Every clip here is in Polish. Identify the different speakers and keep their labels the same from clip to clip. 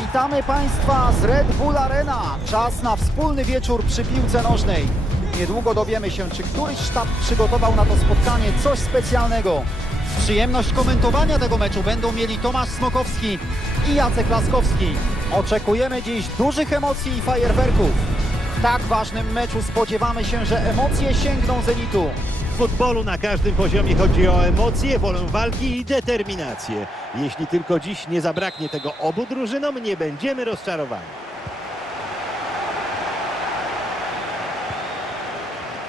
Speaker 1: Witamy Państwa z Red Bull Arena. Czas na wspólny wieczór przy piłce nożnej. Niedługo dowiemy się, czy któryś sztab przygotował na to spotkanie coś specjalnego. Przyjemność komentowania tego meczu będą mieli Tomasz Smokowski i Jacek Laskowski. Oczekujemy dziś dużych emocji i fajerwerków. W tak ważnym meczu spodziewamy się, że emocje sięgną zenitu.
Speaker 2: Futbolu na każdym poziomie chodzi o emocje, wolę walki i determinację. Jeśli tylko dziś nie zabraknie tego obu drużynom, nie będziemy rozczarowani.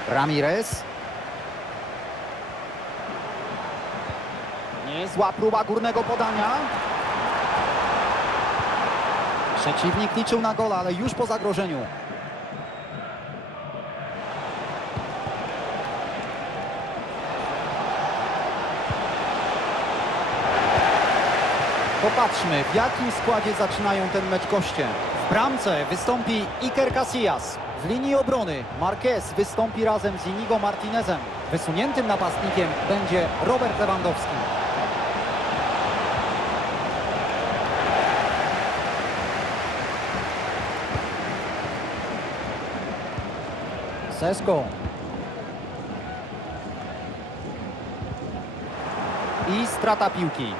Speaker 1: Ramirez. Niezła próba górnego podania. Przeciwnik liczył na gola, ale już po zagrożeniu. Popatrzmy, w jakim składzie zaczynają ten mecz goście. W bramce wystąpi Iker Casillas. W linii obrony Marquez wystąpi razem z Inigo Martinezem. Wysuniętym napastnikiem będzie Robert Lewandowski. Sesko. I strata piłki.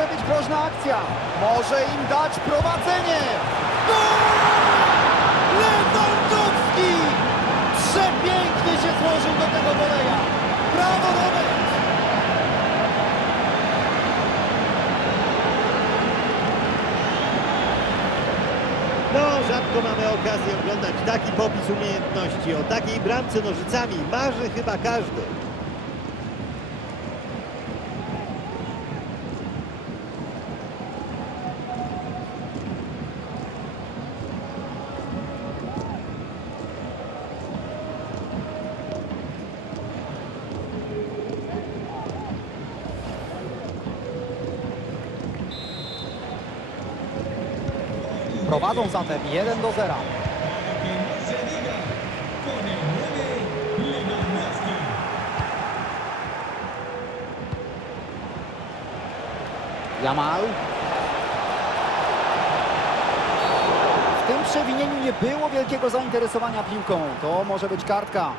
Speaker 1: Może być groźna akcja. Może im dać prowadzenie. Gol! Lewandowski! Przepięknie się złożył do tego woleja. Brawo, Robert!
Speaker 2: No, rzadko mamy okazję oglądać taki popis umiejętności. O takiej bramce nożycami marzy chyba każdy.
Speaker 1: Prowadzą zatem 1 do 0. Jamal. W tym przewinieniu nie było wielkiego zainteresowania piłką. To może być kartka.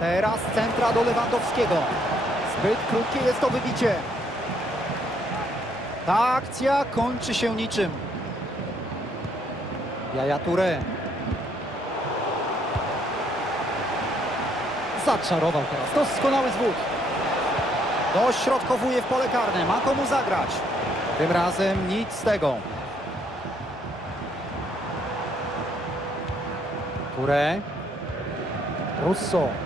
Speaker 1: Teraz centra do Lewandowskiego. Zbyt krótkie jest to wybicie. Ta akcja kończy się niczym. Jaja Touré. Zaczarował teraz. Doskonały zwód. Dośrodkowuje w pole karne. Ma komu zagrać. Tym razem nic z tego. Touré. Russo.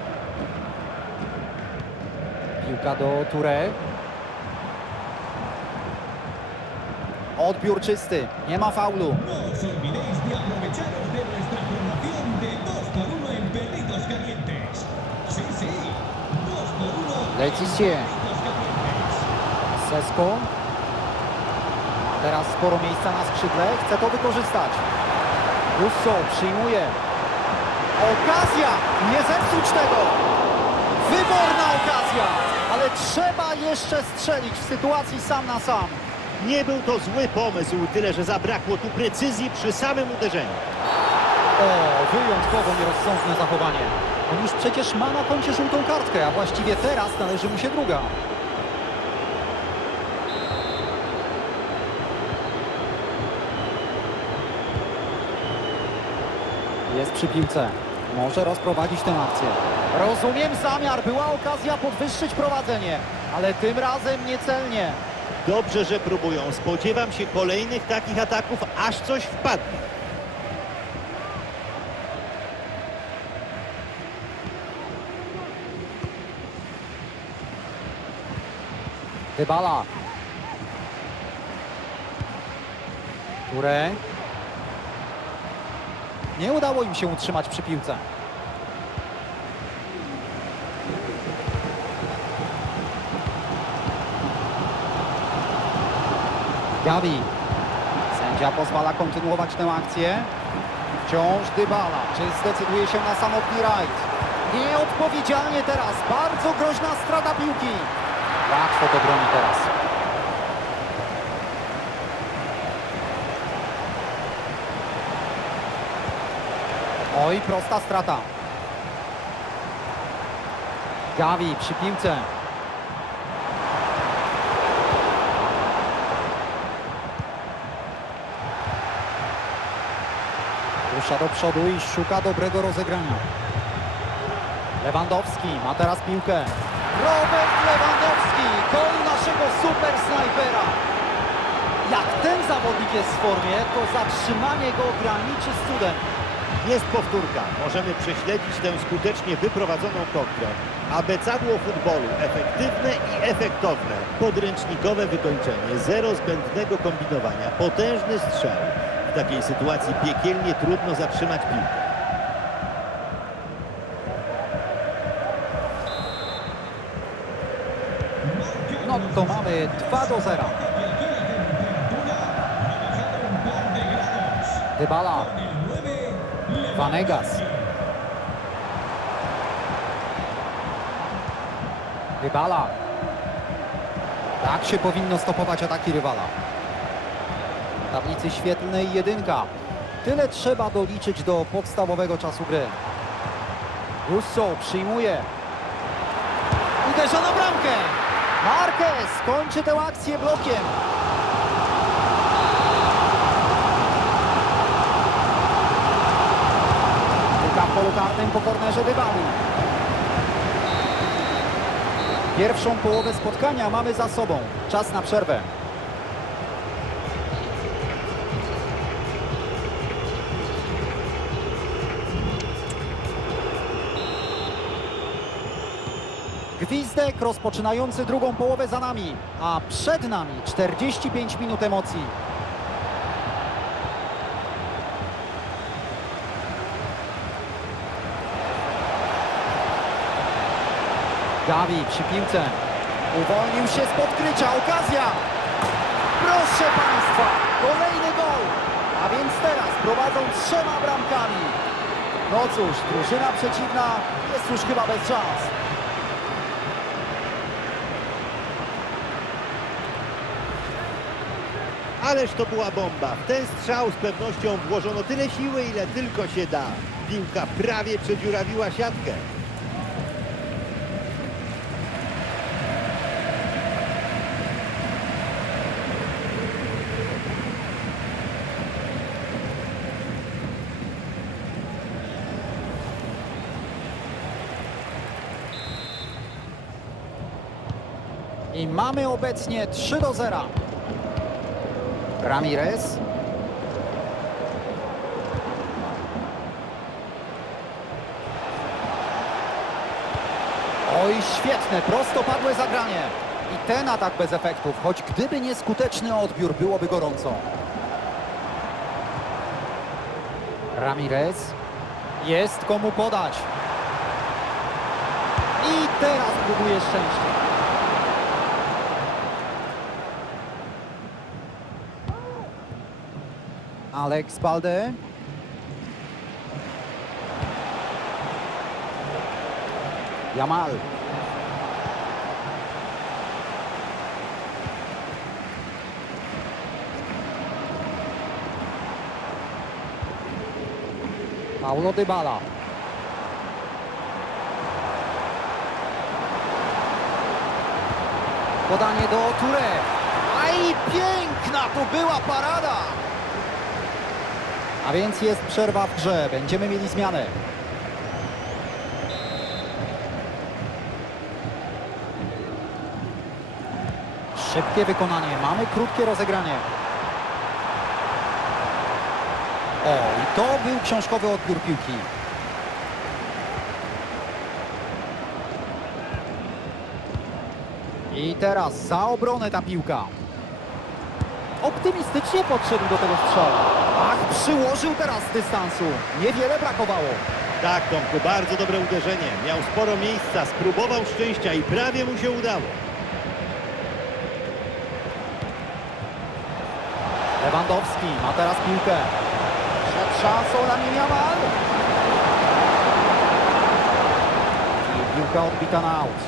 Speaker 1: Piłka do Touré. Odbiór czysty. Nie ma faulu.
Speaker 3: Os olvidéis de aprovecharos de nuestra promoción de 2 por 1 en perritos calientes. Sí, sí, 2 por 1
Speaker 1: Letizie.
Speaker 3: perritos calientes.
Speaker 1: Sesko. Teraz sporo miejsca na skrzydle. Chce to wykorzystać. Russo przyjmuje. Okazja! Nie zepsuć tego! Wyborna okazja! Trzeba jeszcze strzelić w sytuacji sam na sam.
Speaker 2: Nie był to zły pomysł, tyle że zabrakło tu precyzji przy samym uderzeniu.
Speaker 1: O, wyjątkowo nierozsądne zachowanie. On już przecież ma na koncie żółtą kartkę, a właściwie teraz należy mu się druga. Jest przy piłce. Może rozprowadzić tę akcję. Rozumiem zamiar. Była okazja podwyższyć prowadzenie, ale tym razem niecelnie.
Speaker 2: Dobrze, że próbują. Spodziewam się kolejnych takich ataków, aż coś wpadnie.
Speaker 1: Dybala. Touré. Nie udało im się utrzymać przy piłce. Gavi. Sędzia pozwala kontynuować tę akcję. Wciąż Dybala. Czy zdecyduje się na samotny rajd? Nieodpowiedzialnie teraz. Bardzo groźna strata piłki. Łatwo to broni teraz. Oj, prosta strata. Gavi przy piłce. Rusza do przodu i szuka dobrego rozegrania. Lewandowski ma teraz piłkę. Robert Lewandowski, gol naszego super snajpera. Jak ten zawodnik jest w formie, to zatrzymanie go graniczy z cudem.
Speaker 2: Jest powtórka. Możemy prześledzić tę skutecznie wyprowadzoną kontrę. Abecadło futbolu. Efektywne i efektowne. Podręcznikowe wykończenie. Zero zbędnego kombinowania. Potężny strzał. W takiej sytuacji piekielnie trudno zatrzymać piłkę.
Speaker 1: No to mamy 2 do 0. Dybala. Vanegas. Dybala. Tak się powinno stopować ataki rywala. W tablicy świetlnej jedynka. Tyle trzeba doliczyć do podstawowego czasu gry. Russo przyjmuje. Uderza na bramkę. Marquez kończy tę akcję blokiem. Piłka w polu karnym po kornerze Dybali. Pierwszą połowę spotkania mamy za sobą. Czas na przerwę. Gwizdek rozpoczynający drugą połowę za nami, a przed nami 45 minut emocji. Gavi przy piłce. Uwolnił się z podkrycia. Okazja! Proszę Państwa, kolejny gol! A więc teraz prowadzą trzema bramkami. No cóż, drużyna przeciwna jest już chyba bez szans.
Speaker 2: Ależ to była bomba. W ten strzał z pewnością włożono tyle siły, ile tylko się da. Piłka prawie przedziurawiła siatkę.
Speaker 1: I mamy obecnie 3 do 0. Ramirez. Oj, świetne, prostopadłe zagranie. I ten atak bez efektów, choć gdyby nie skuteczny odbiór, byłoby gorąco. Ramirez. Jest komu podać. I teraz próbuje szczęście. Alex Balde. Jamal. Paulo Dybala. Podanie do Touré. A i piękna to była parada! A więc jest przerwa w grze. Będziemy mieli zmianę. Szybkie wykonanie. Mamy krótkie rozegranie. O, i to był książkowy odbiór piłki. I teraz za obronę ta piłka. Optymistycznie podszedł do tego strzału. Ach, przyłożył teraz z dystansu. Niewiele brakowało.
Speaker 2: Tak, Tomku, bardzo dobre uderzenie. Miał sporo miejsca, spróbował szczęścia i prawie mu się udało.
Speaker 1: Lewandowski ma teraz piłkę. Przed szansą na Yamal. I piłka odbita na aut.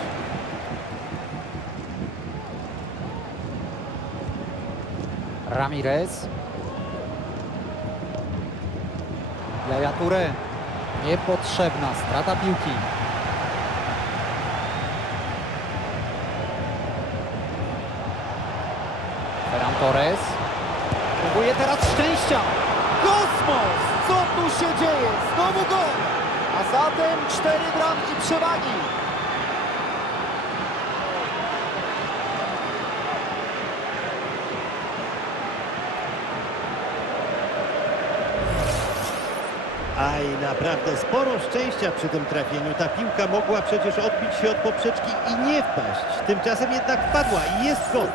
Speaker 1: Ramirez. Leja Touré. Niepotrzebna strata piłki. Ferran Torres. Próbuje teraz szczęścia. Kosmos! Co tu się dzieje? Znowu gol! A zatem cztery bramki przewagi.
Speaker 2: Aj, naprawdę sporo szczęścia przy tym trafieniu. Ta piłka mogła przecież odbić się od poprzeczki i nie wpaść. Tymczasem jednak wpadła i jest gol.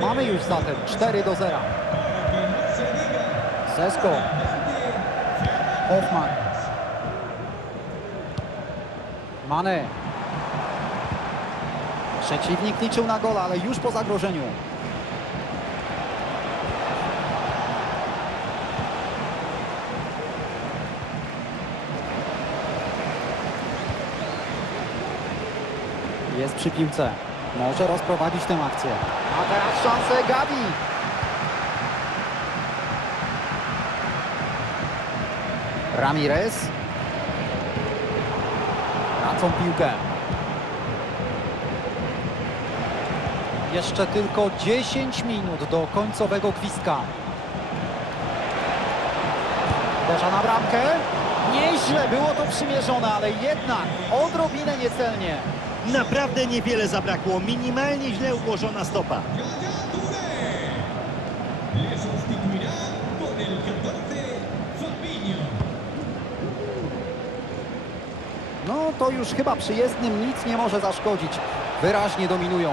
Speaker 1: Mamy już zatem 4 do 0. Sesko. Hoffman. Mane. Przeciwnik liczył na gola, ale już po zagrożeniu. Jest przy piłce. Może rozprowadzić tę akcję. A teraz szansę Gabi. Ramirez. Tracą piłkę. Jeszcze tylko 10 minut do końcowego gwizdka. Uderza na bramkę. Nieźle było to przymierzone, ale jednak odrobinę niecelnie.
Speaker 2: Naprawdę niewiele zabrakło. Minimalnie źle ułożona stopa.
Speaker 1: To już chyba przyjezdnym nic nie może zaszkodzić. Wyraźnie dominują.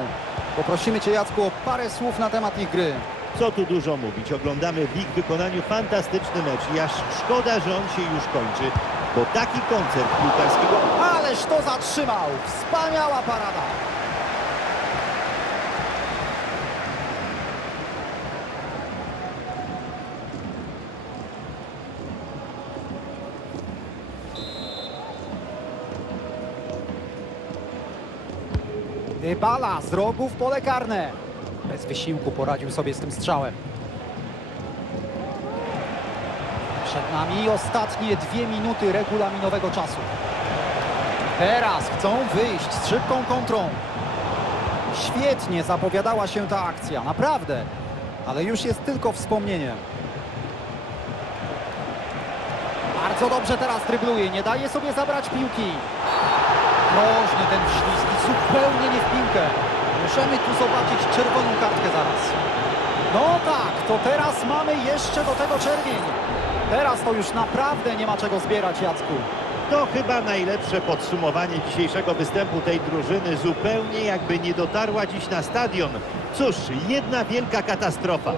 Speaker 1: Poprosimy Cię Jacku o parę słów na temat ich gry.
Speaker 2: Co tu dużo mówić, oglądamy w ich wykonaniu fantastyczny mecz i aż szkoda, że on się już kończy, bo taki koncert piłkarskiego
Speaker 1: Ależ to zatrzymał! Wspaniała parada! Dybala z rogu w pole karne. Bez wysiłku poradził sobie z tym strzałem. Przed nami ostatnie dwie minuty regulaminowego czasu. Teraz chcą wyjść z szybką kontrą. Świetnie zapowiadała się ta akcja, naprawdę. Ale już jest tylko wspomnieniem. Bardzo dobrze teraz trybluje, nie daje sobie zabrać piłki. Groźny ten ślizg i zupełnie nie w piłkę. Możemy tu zobaczyć czerwoną kartkę zaraz. No tak, to teraz mamy jeszcze do tego czerwień. Teraz to już naprawdę nie ma czego zbierać, Jacku.
Speaker 2: To chyba najlepsze podsumowanie dzisiejszego występu tej drużyny, zupełnie jakby nie dotarła dziś na stadion. Cóż, jedna wielka katastrofa.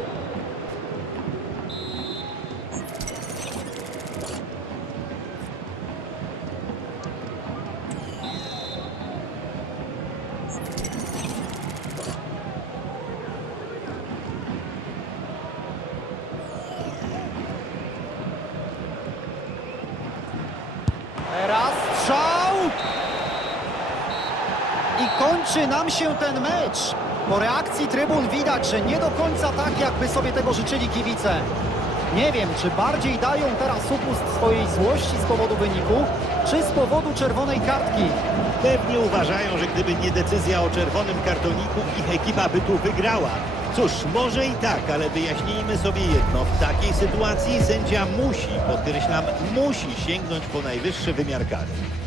Speaker 1: Teraz strzał! I kończy nam się ten mecz. Po reakcji trybun widać, że nie do końca tak, jakby sobie tego życzyli kibice. Nie wiem, czy bardziej dają teraz upust swojej złości z powodu wyniku, czy z powodu czerwonej kartki.
Speaker 2: Pewnie uważają, że gdyby nie decyzja o czerwonym kartoniku, ich ekipa by tu wygrała. Cóż, może i tak, ale wyjaśnijmy sobie jedno. W takiej sytuacji sędzia musi, podkreślam, musi sięgnąć po najwyższy wymiar kary.